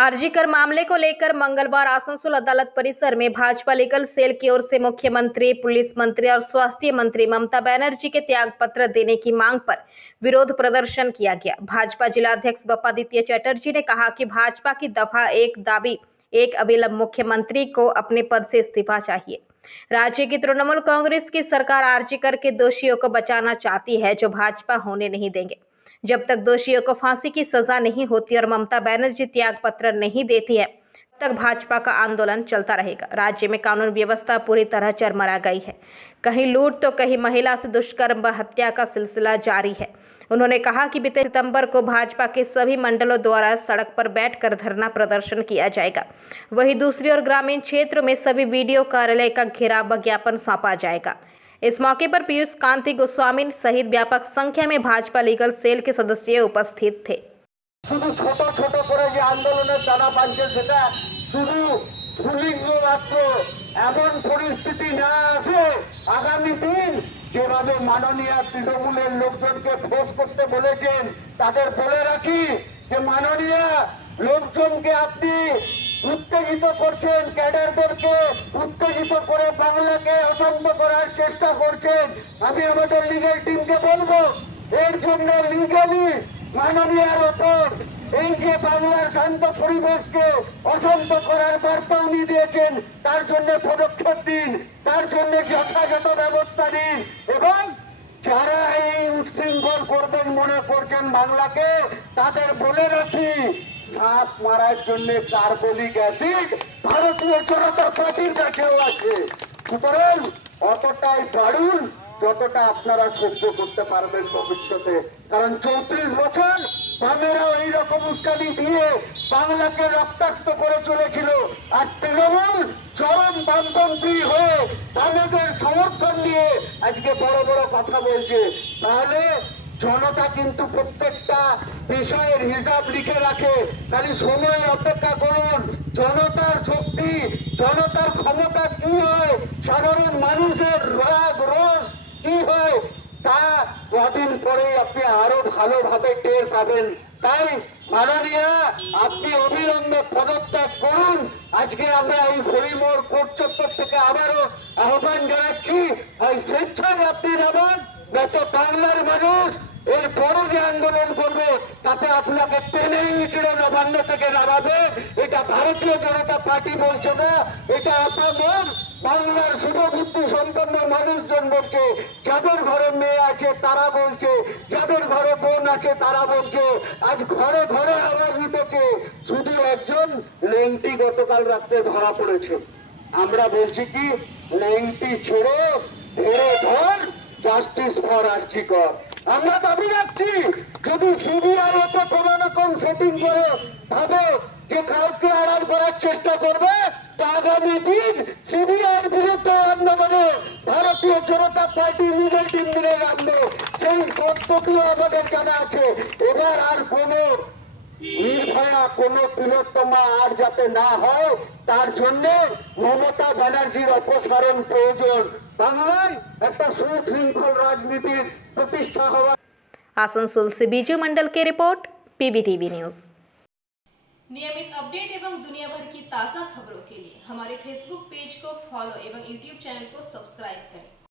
आरजीकर मामले को लेकर मंगलवार आसनसोल अदालत परिसर में भाजपा लीगल सेल की ओर से मुख्यमंत्री, पुलिस मंत्री और स्वास्थ्य मंत्री ममता बनर्जी के त्यागपत्र देने की मांग पर विरोध प्रदर्शन किया गया। भाजपा जिलाध्यक्ष बप्पादित्य चटर्जी ने कहा कि भाजपा की दफा एक दाबी एक अविलंब मुख्यमंत्री को अपने पद से इस्तीफा चाहिए। राज्य की तृणमूल कांग्रेस की सरकार आरजीकर के दोषियों को बचाना चाहती है, जो भाजपा होने नहीं देंगे। जब तक दोषियों को फांसी की सजा नहीं होती और ममता बनर्जी त्यागपत्र नहीं देती है, तब तक भाजपा का आंदोलन चलता रहेगा। राज्य में कानून व्यवस्था पूरी तरह चरमरा गई है। कहीं लूट तो कहीं महिला से दुष्कर्म व हत्या का सिलसिला जारी है। उन्होंने कहा कि बीते सितंबर को भाजपा के सभी मंडलों द्वारा सड़क पर बैठकर धरना प्रदर्शन किया जाएगा। वहीं दूसरी ओर ग्रामीण क्षेत्रों में सभी वीडियो कार्यालय का घेराव व ज्ञापन सौंपा जाएगा। इस मौके पर पीयूष कांति गोस्वामी सहित व्यापक संख्या में भाजपा लीगल सेल के सदस्य उपस्थित थे। শুধু ছোট ছোট করে যে আন্দোলনের টানা পাচ্ছে সেটা শুধু স্ফুলিঙ্গ মাত্র। এমন পরিস্থিতি না আসে আগামী দিন যেভাবে মাননীয় তৃণমূলের লোকজনকে ফোর্স করতে বলেছেন, তাদের বলে রাখি যে মাননীয় লোকজনকে আপনি উত্তেজিত করছেন, ক্যাডারদেরকে উত্তেজিত করে বাংলাকে অশান্ত করার চেষ্টা করছেন। আমি আমাদের লিগেল টিমকে বলবো, এর জন্য লিগালি মাননীয়ার ওপর এই যে বাংলার শান্ত পরিবেশকে অশান্ত করার বার্তা উনি দিয়েছেন, তার জন্য পদক্ষেপ দিন, তার জন্য যথাযথ ব্যবস্থা নিন। এবং যারা এই উচ্ছৃঙ্খল করবেন মনে করছেন বাংলাকে, তাদের বলে রাখি সাপ মারার জন্য কার্বলিক অ্যাসিড ভারতীয় জনতা পার্টির কাছেও আছে। সুতরাং অতটাই বাড়ুন যতটা আপনারা সহ্য করতে পারবেন ভবিষ্যতে। কারণ 34 বছর বামেরাও এইরকম উস্কানি দিয়ে বাংলাকে রক্তাক্ত করে চলেছিল। আর তৃণমূল চরম বামপন্থী হয়ে বামেদের সমর্থন নিয়ে আজকে বড় বড় কথা বলছে। তাহলে জনতা কিন্তু প্রত্যেকটা বিষয়ের হিসাব লিখে রাখে। খালি সময় অপেক্ষা করুন। জনতার শক্তি, জনতার ক্ষমতা কি হয়, সাধারণ মানুষের রাগ রোষ কি হয়, তা কদিন পরে আপনি আরো ভালোভাবে টের পাবেন। তাই মাননীয় আপনি অবিলম্বে পদত্যাগ করুন। আজকে আমরা এই হরিমোড় কোর্ট চত্বর থেকে আবারও আহ্বান জানাচ্ছি, এই স্বেচ্ছায় আপনি নামান, যত বাংলার মানুষ এর বড় যে আন্দোলন করবে তাতে আপনাকে টেনে হিঁচড়ে নবান্ন থেকে নামাবে। এটা ভারতীয় জনতা পার্টি বলছে না, এটা আপনার বাংলার শুভবুদ্ধি সম্পন্ন মানুষজন বলছে। যাদের ঘরে মেয়ে আছে তারা বলছে, যাদের ঘরে বোন আছে তারা বলছে। আজ ঘরে ঘরে আওয়াজ উঠেছে। শুধু একজন লেংটি গতকাল রাত্রে ধরা পড়েছে। আমরা বলছি কি, লেংটি ছেড়ে ধরে ধর, জাস্টিস ফর আরজিকর। আমরা দাবি রাখছি, যদি সিবিআই এতে কোন রকম সেটিং করে ভাবে যে কাউকে আড়াল করার চেষ্টা করবে, তা আগামী দিন সিবিআইয়ের বিরুদ্ধে আন্দোলনে ভারতীয় জনতা পার্টি লিগেল টিম মিলে নামবে। সেই পদ্ধতিও আমাদের জানা আছে। এবার আর কোন নির্ভয়া, কোন তিলোত্তমা আর যাতে না হয়, তার জন্য মমতা ব্যানার্জির অপসারণ প্রয়োজন। বাংলায় একটা সুশৃঙ্খল রাজনীতির প্রতিষ্ঠা হওয়া। आसनसोल से बीजू मंडल की रिपोर्ट, पीबीटीवी न्यूज। नियमित अपडेट एवं दुनिया भर की ताज़ा खबरों के लिए हमारे फेसबुक पेज को फॉलो एवं यूट्यूब चैनल को सब्सक्राइब करें।